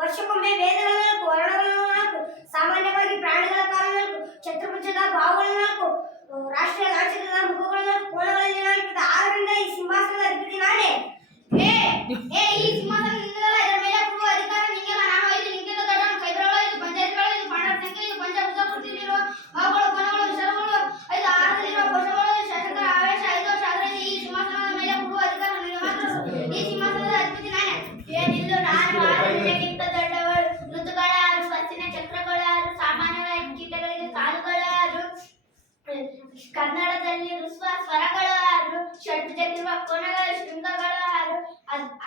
ವರ್ಷಕ್ಕೊಮ್ಮೆ ವೇದಗಳು ನಾಲ್ಕು, ವರ್ಣಗಳು ನಾಲ್ಕು, ಸಾಮಾನ್ಯವಾಗಿ ಪ್ರಾಣಿಗಳ ಕಾಲು ನಾಲ್ಕು, ಚತುರ್ಭುಜದ ಬಾಹುಗಳು ನಾಲ್ಕು, ರಾಷ್ಟ್ರೀಯ ಲಾಂಛನದ ಮುಖಗಳು ನಾಲ್ಕು, ಕೋಣಗಳಲ್ಲಿ ನಾಲ್ಕು. ಆದ್ದರಿಂದ ಈ ಸಿಂಹಾಸನದ ಅಧಿಪತಿ ನಾನೇ. ಈ ಸಿಂಹಾಸನ ನಿಂಗಲ್ಲ, ಇದರ ಮೇಲೆ ಕೂರುವ ಅಧಿಕಾರ ನಿಂಗಲ್ಲ. ನಾನು 5 ಲಿಂಗದ ದೊಡ್ಡವನು, ಕೈಬರಗಳು 5, ಪಂಚೇಂದ್ರಿಯಗಳು 5, ಪಾಂಡವ ಸಂಖ್ಯೆ 5, ಪಂಚಭುಜ ಕೃತಿಯಲ್ಲಿರುವ ಬಾಹುಗಳು, ಕೋಣಗಳು, ವಿಶಾಲಗಳು 5, ಆಹಾರದಲ್ಲಿರುವ ಕೋಶಗಳು, ಶಾಸಕರ ಆವೇಶ 5 ವರ್ಷ. ಆದ್ದರಿಂದ ಈ ಸಿಂಹಾಸನದ ಮೇಲೆ ಕೂರುವ ಅಧಿಕಾರ ನನಗೆ ಮಾತ್ರ. ಈ ಸಿಂಹಾಸನದ ಅಧಿಪತಿ ನಾನೇ. ಏನಿಲ್ಲ, ನಾನು ನಿನಗಿಂತ ದೊಡ್ಡವಳು. ಋತುಗಳಾರು, ಹಸಿನ ಚಕ್ರಗಳಾರು, ಸಾಮಾನ್ಯವಾಗಿ ಕೀಟಗಳಿಗೆ ಕಾಲುಗಳಾರು, ಕನ್ನಡದಲ್ಲಿ ಋಸ್ವ ಸ್ವರಗಳಾರು, ಷಡ್ಭುಜಕ್ಕಿರುವ ಕೋಣಗಳು, ಶೃಂಗಗಳಾರು.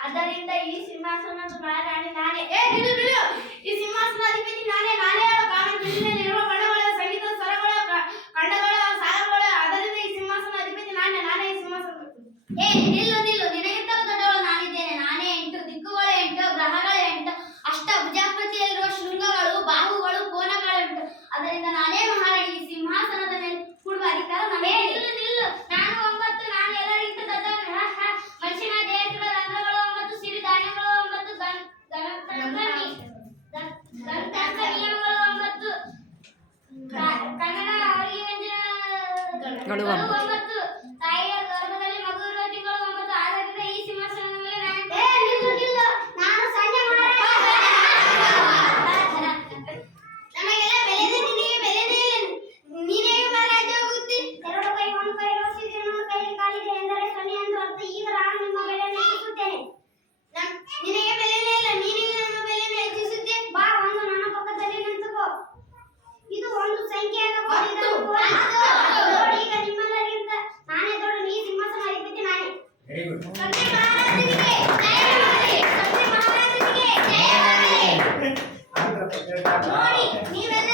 ಅದರಿಂದ ಈ ಸಿಂಹಾಸನದ ಮಹಾರಾಣಿ ನಾನೇ. ಈ ಸಿಂಹಾಸನ ಅಧಿಪತಿ ನಾನೇ. ನಾನೇ ಹೇಳು ಕಾನೂನಿನಲ್ಲಿರುವ ಬಣ್ಣಗಳ ಸಂಗೀತ ಸ್ವರಗಳ ಖಂಡಗಳ ಸಾಲಗಳ. ಅದರಿಂದ ಈ ಸಿಂಹಾಸನ ಅಧಿಪತಿ ನಾನೇ. ನಾನೇ ಈ ಸಿಂಹಾಸನ. ನಿಲ್ಲು, ನಿನಗಿಂತಲೂ ದೊಡ್ಡವಳು ನಾನಿದ್ದೇನೆ. ನಾನೇ 8 ದಿಕ್ಕುಗಳು 8, ಗ್ರಹಗಳು 8, ಅಷ್ಟಭುಜಾಕೃತಿಯಲ್ಲಿರುವ ಶೃಂಗಗಳು, ಬಾಹುಗಳು, ಕೋನಗಳು 8. ಅದರಿಂದ ನಾನೇ ಮಹಾರಾಣಿ. ಈ ಸಿಂಹಾಸನದ ಮೇಲೆ ಕೂಡುವ ಅಧಿಕಾರ ನನಗೆ. ನಿಲ್ಲು, ನಾನು 9. ನಾನು ಎಲ್ಲರಿಗಿಂತ ದೊಡ್ಡವನು. ಮನುಷ್ಯನ ದೇಹದ ರಂಧ್ರಗಳು 9, ಸಿರಿಧಾನ್ಯಗಳು 9, ಗಂತಾಂಗ ನಿಯಮಗಳು 9, ಕನ್ನಡ ಅರಿವ್ಯಂಜನಗಳು 9, ತಾಯಿಯ ಗರ್ಭದಲ್ಲಿ ಮಗು ಇರುವ ತಿಂಗಳು 9. ಆದ್ದರಿಂದ ಈ ಸಿಂಹಾಸನದ ಮೇಲೆ ನಿಲ್ಲು, ನಾನು ಸಣ್ಣ ನಮಗೆಲ್ಲ ಬೆಲೆನೇ, ನಿನಗೆ ಬೆಲೆನೇ ಇಲ್ಲ. ನೀನೇ ರಾಜ್ಯ ಹೋಗುತ್ತೆ. 2 ಕೈ 1 ಕೈ ರೋಸಿದೆ, 2 ಕೈ ಕಾಲಿದೆ ಎಂದರೆ 0 ಎಂದು ಅರ್ಥ. ಈಗ ನಾನು ನಿಮ್ಮ ಬೆಲೆಯನ್ನು ಹೆಚ್ಚಿಸುತ್ತೇನೆ. ನಿನಗೆ ಬೆಲೆನೇ ಇಲ್ಲ, ನೀನೇ ನಮ್ಮ ಬೆಲೆಯನ್ನು ಹೆಚ್ಚಿಸುತ್ತೆ. ಬಾ, ಒಂದು ನನ್ನ ಪಕ್ಕದಲ್ಲಿ ನಿಂತುಕೋ. ಇದು ಒಂದು ಸಂಖ್ಯೆಯಾದ ಈಗ ನಿಮ್ಮೆಲ್ಲರಿಗಿಂತ ನಾನೇ ದೊಡ್ಡ. ಈ ಸಿಂಹಾಸನ ಅಧಿಪತಿ ನಾನೇ. ಸಂಜೆ ಮಹಾರಾಜನಿಗೆ ಜಯವಾಗಲಿ. ಸಂಜೆ ಮಹಾರಾಜನಿಗೆ ಜಯವಾಗಲಿ. ನೋಡಿ, ನೀವೆಲ್ಲ